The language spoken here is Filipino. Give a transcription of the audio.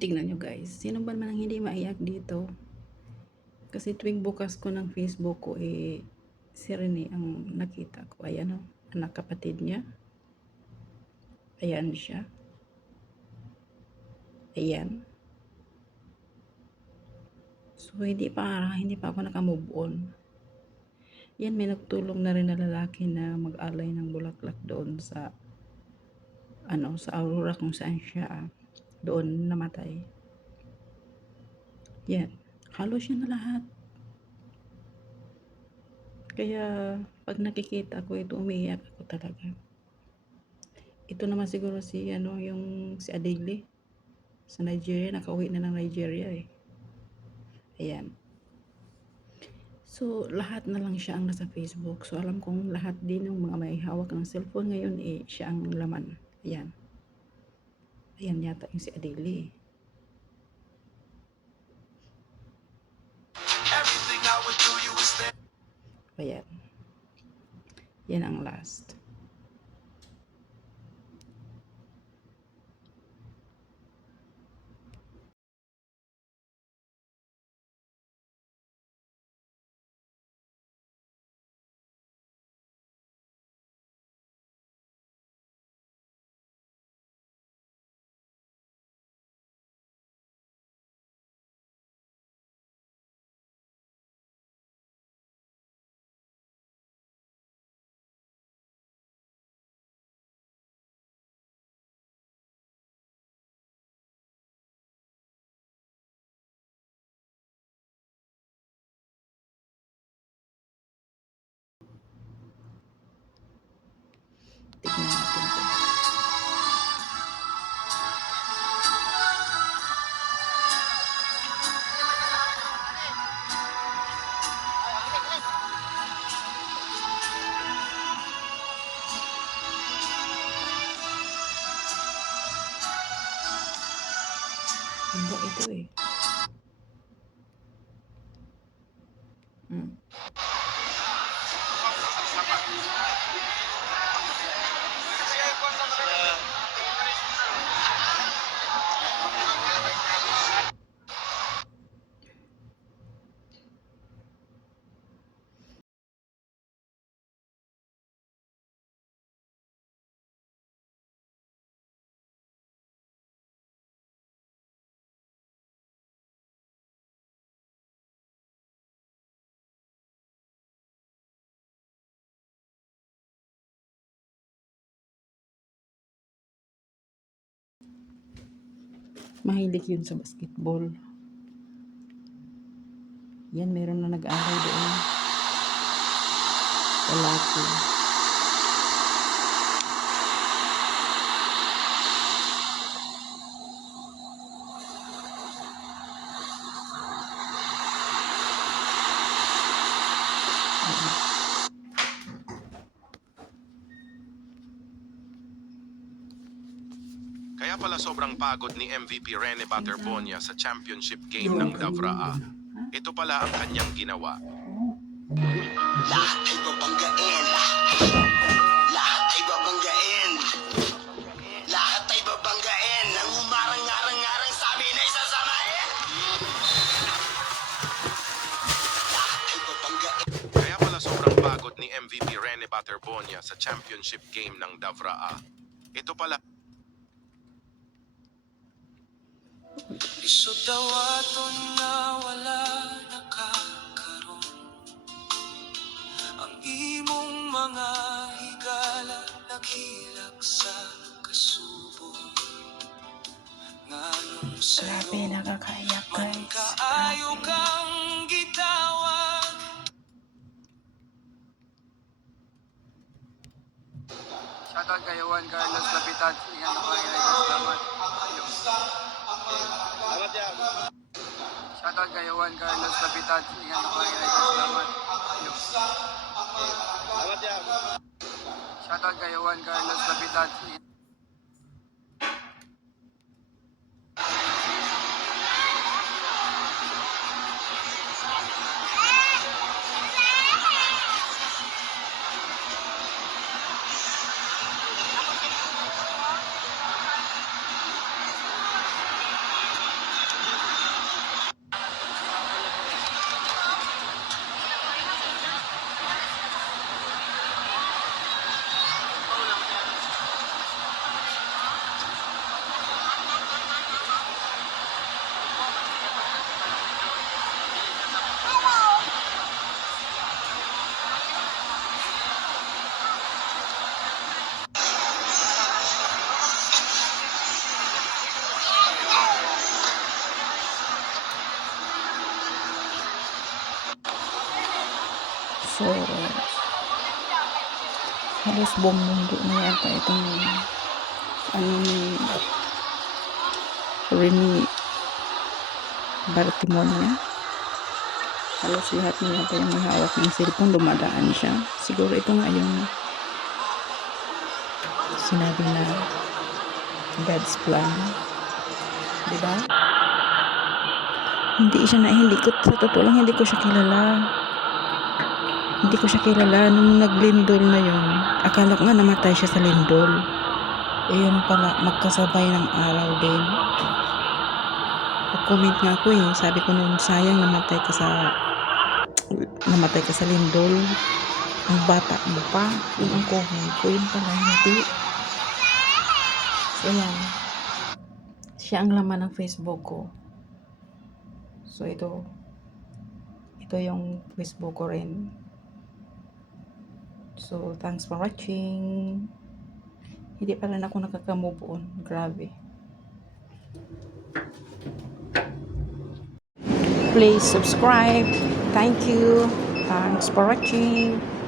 Tingnan nyo guys, sino ba man ang hindi maiyak dito? Kasi tuwing bukas ko ng Facebook ko, si Rene ang nakita ko. Ayan o, anak kapatid niya. Ayan siya. Ayan. So, hindi pa ako nakamove on. Yan, may nagtulong na rin na lalaki na mag-alay ng bulaklak doon sa sa Aurora kung saan siya doon namatay. Yan, halos yun na lahat. Kaya pag nakikita ko ito, umiiyak ako talaga. Ito naman siguro yung si Adele sa Nigeria, nakauwi na ng Nigeria eh. Ayan. So, lahat na lang siya ang nasa Facebook. So, alam kong lahat din ng mga may hawak ng cellphone ngayon siya ang laman. Ayan. Ayan yata yung si Adele. Ayan. Yan ang last. Tignan natin to. Iba ito eh. Hmm. Mahilig yun sa basketball. Yan, meron na nag-aral doon. Lalaki. Kaya pala sobrang pagod ni MVP Rene Baterbonia sa championship game ng Davraa. Ito pala ang kanyang ginawa. Lahat ay babanggain. Lahat ay babanggain. Lahat ay babanggain. Nang humarang-arang-arang sa amin ay sasamahin. Lahat ay babanggain. Kaya pala sobrang pagod ni MVP Rene Baterbonia sa championship game ng Davraa. Ito pala Isod daw aton na wala nakakaroon. Ang imong mga higala naghilak sa kasubong. Nganong Grabe, sa'yo nakakaiyak man guys. kaayo Grabe. kang gitawag. Shoutout kay Juan Carlos Lapitan. Ingat ako kay Salamat. Shoutout kay Juan Carlos Lapitan. Ingat ako kay Salamat. Shoutout kay Juan Carlos Lapitan. So, halos buong mundo na yata itong ano ni Rene Bartimonia. Halos lahat na yata yung may hawak ng cellphone, dumadaan siya. Siguro ito nga yung sinabi na God's plan. Diba? Hindi ko, sa totoo lang, hindi ko siya kilala. Nung naglindol na yun, akala ko nga namatay siya sa lindol. Yun pala, magkasabay ng araw din. Nag-comment nga ako sabi ko nung sayang namatay ka sa lindol. Ang bata mo pa. Yun ang comment ko. Yun pala, hindi. So yan. Siya ang laman ng Facebook ko. So ito yung Facebook ko rin. So thanks for watching. Hindi pa rin ako nakaka-move on. Grabe. Please subscribe. Thank you. Thanks for watching.